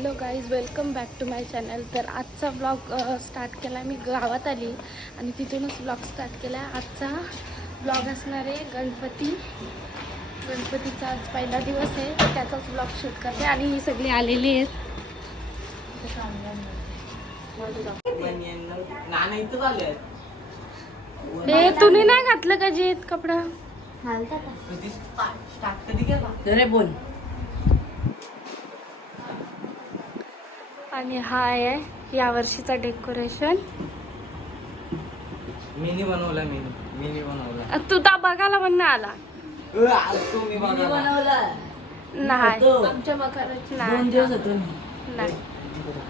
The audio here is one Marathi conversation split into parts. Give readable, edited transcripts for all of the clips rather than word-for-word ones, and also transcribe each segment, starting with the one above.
Hello guys, welcome back to my channel. तर आजचा ब्लॉग स्टार्ट केला मी गावात आली आणि तिथूनच ब्लॉग स्टार्ट केला. आजचा ब्लॉग असणार आहे गणपतीचा आज पहिला दिवस आहे, तर त्याचाच ब्लॉग शूट करते. आणि ही सगळी आलेली आहेत. तुम्ही नाही घातलं का जीत कपडा? बोल. आणि हा आहे या वर्षीचा डेकोरेशन. मिनी बनवला. तू तर बघायला पण नाही आला. नाही, आमच्या मकराची नाही.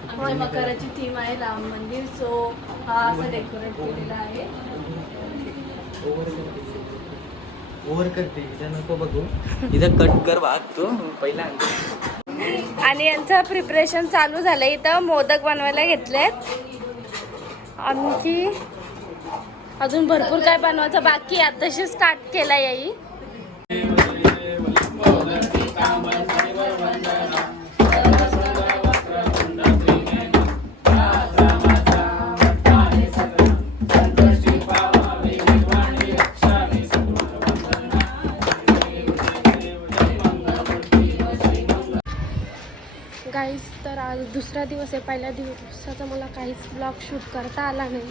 आमच्या मकराची थीम आहे राम मंदिर, सो हा असं डेकोरेट केलेला आहे. ओव्हर करते नको बघू, इथं कट कर भाग तो पहिला. आणि यांचं प्रिपरेशन चालू झालं. इथं मोदक बनवायला घेतलेत. आणखी अजून भरपूर काय बनवायचं बाकी आहे. आताशी स्टार्ट केला याई. गाईज, तर आज दुसरा दिवस आहे. पहिल्या दिवसाचा मला काहीच ब्लॉग शूट करता आला नाही,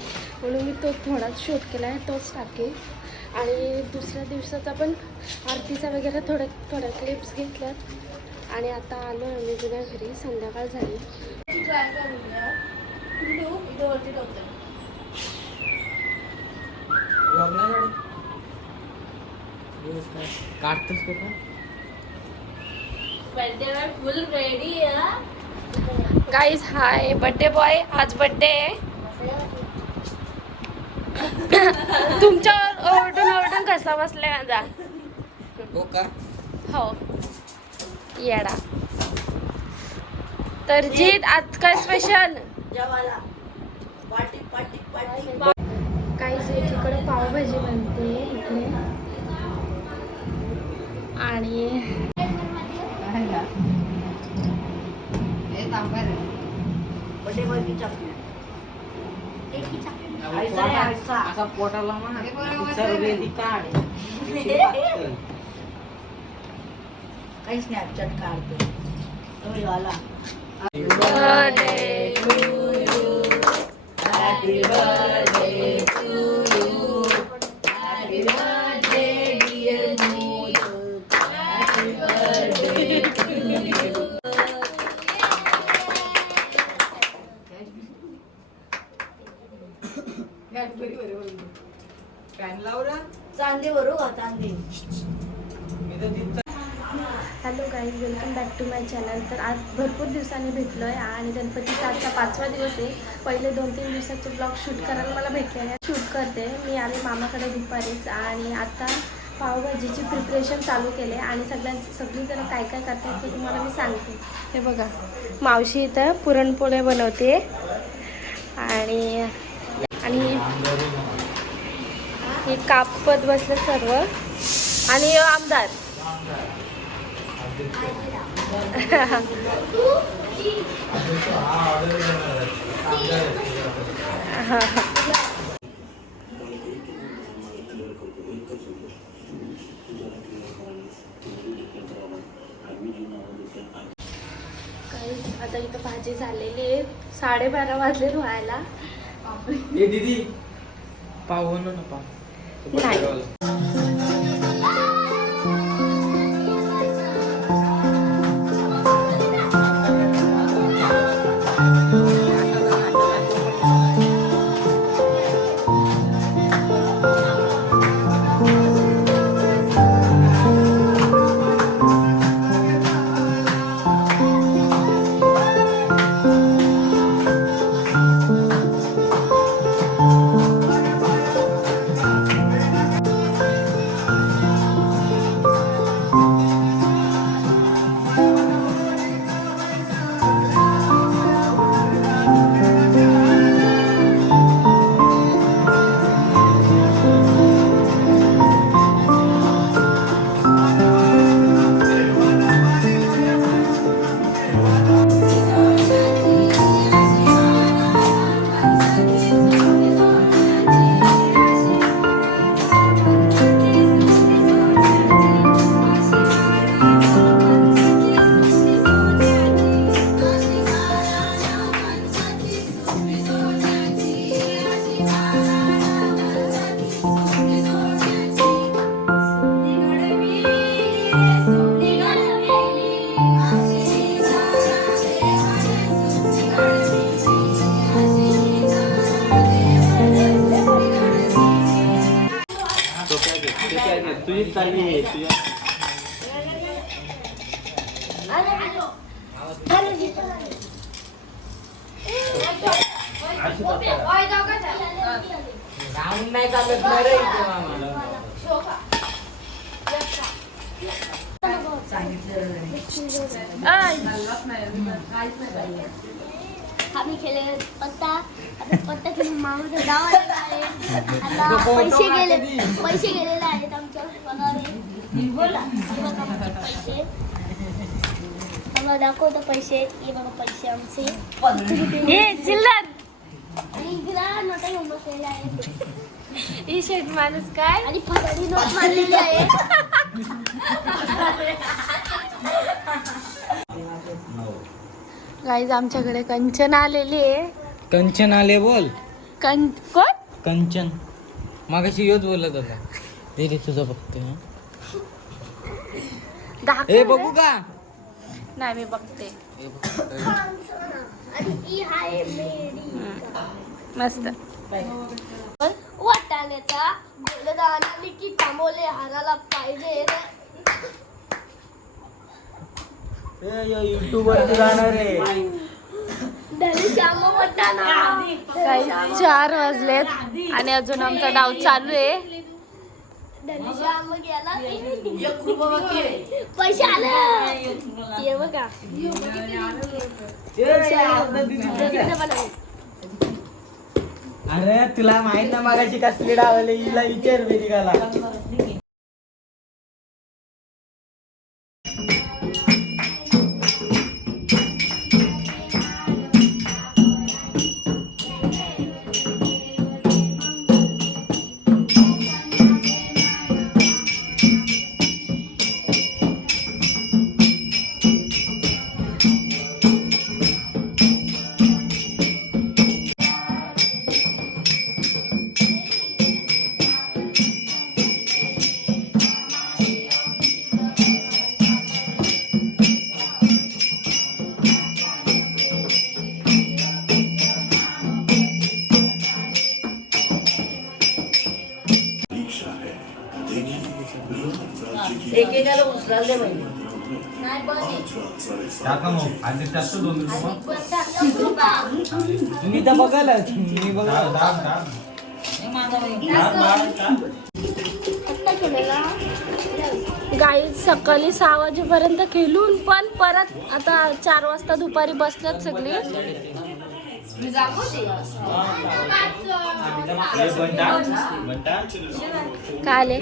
म्हणून मी तो थोडाच शूट केला आहे, तोच टाकेल. आणि दुसऱ्या दिवसाचा पण आरतीचा वगैरे थोड्या क्लिप्स घेतल्यात. आणि आता आलो आहे मी जुन्या घरी. संध्याकाळ झाली. काढतोस का? Full ready guys. Hi birthday boy, आज बर्थडे आहे. तुमच्यावर ओरडून कसा बसलाय माझा? हो का? हो, येडा. तर जीत, आज काय स्पेशल? काहीच एकीकडे पावभाजी बनते इकडे. आणि असा पोटाला काही स्नॅपचॅट काढते. चांदी बरोबर का? चांदी. Hello guys, welcome back to my channel. तर आज भरपूर दिवसांनी भेटलो आहे आणि गणपतीचा आजचा 5वा दिवस आहे. पहिले 2-3 दिवसाचे ब्लॉग शूट करायला मला भेटले आहे. शूट करते मी. आले मामाकडे दुपारीच. आणि आता पावभाजीची प्रिपरेशन चालू केले. आणि सगळीजणं काय काय करतात ते तुम्हाला मी सांगते. हे बघा, मावशी इथं पुरणपोळ्या बनवते. आणि हे कापत बसलं सर्व. आणि आमदार आता इथं भाजी झालेली आहे. 12:30 वाजले धुवायला. दीदी पाव ना पाव नाही. मीच चालली आहे राऊंड नाही चालत नाही रे इथे मामा. आम्ही खेळले पत्ता. आता पत्ता खेळून मामाच्या गावाला आहे. आता पैसे गेलेले आहेत आमच्या बोला पैसे आम्हाला दाखवतो पैसे. हे बघा पैसे आमचे हे चिल्लर आणि इकडे नोटा घेऊन बसलेले आहेत. ही शेट माणूस काय आणि फटाडी नोट मारलेली आहे. गाईज आमच्याकडे कंचन आलेली आहे. कंचन आले बोल. कोण कंचन मागाशी योच बोलत होता. ते रे तुझं बघते. ए बघू का नाही मी बघते. मस्त वाटाण्याचा गोलदाना लिखी थांबवले हाराला पाहिजे. युट्यूब वरती जाणार आहे. 4 वाजलेत आणि अजून आमचा डाव चालू आहे. पैसे आले ते बघा. अरे तुला माहित ना मागाशी कसली डावले हिला विचार वेदिकाला. एकेकाला उचलायला पाहिजे. टाका मग आधी टाकतो 2 रुपये. तुम्ही तर बघाल मी बघा. गाई सकाळी 6 वाजेपर्यंत खेळून पण परत आता 4 वाजता दुपारी बसल्यात सगळी. काले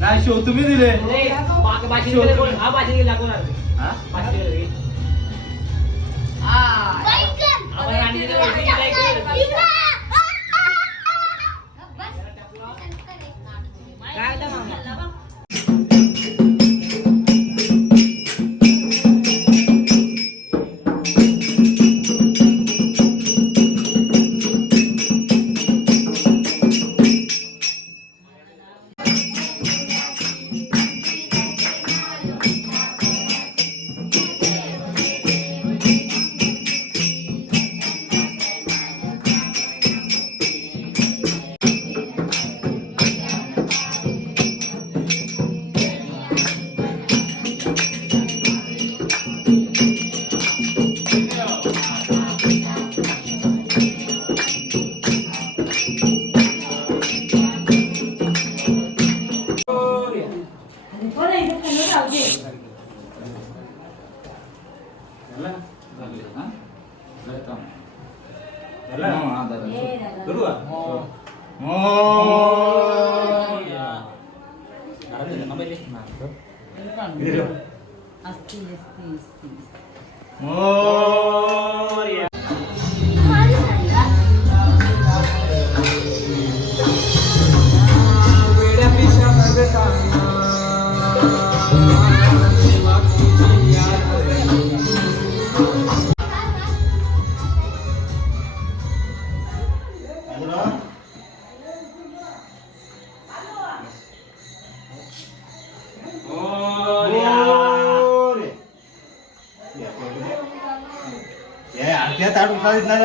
नाही शो तुम्ही दिले. त्या ताट उठावीत ना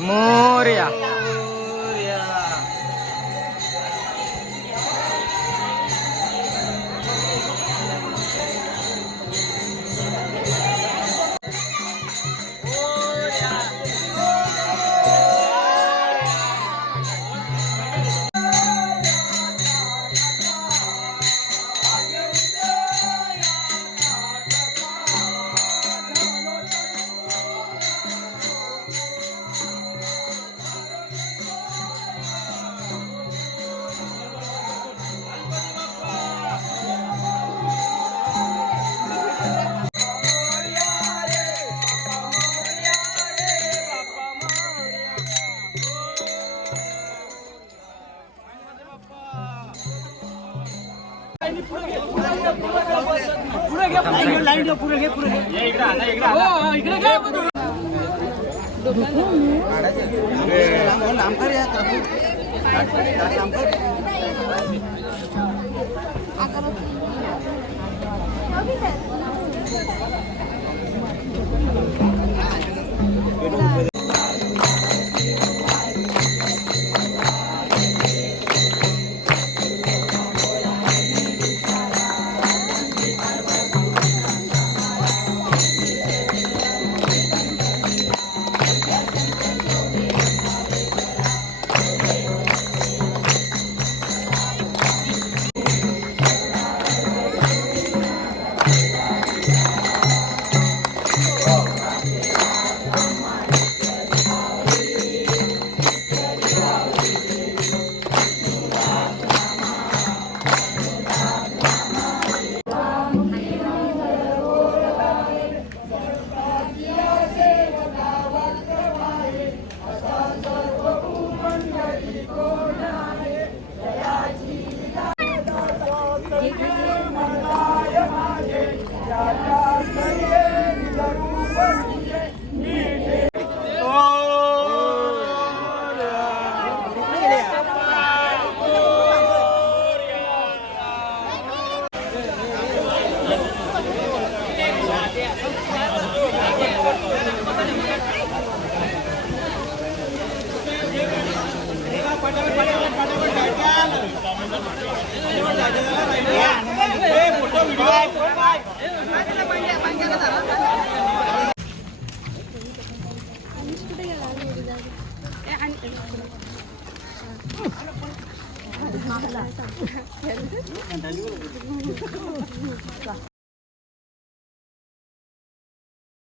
मोरया.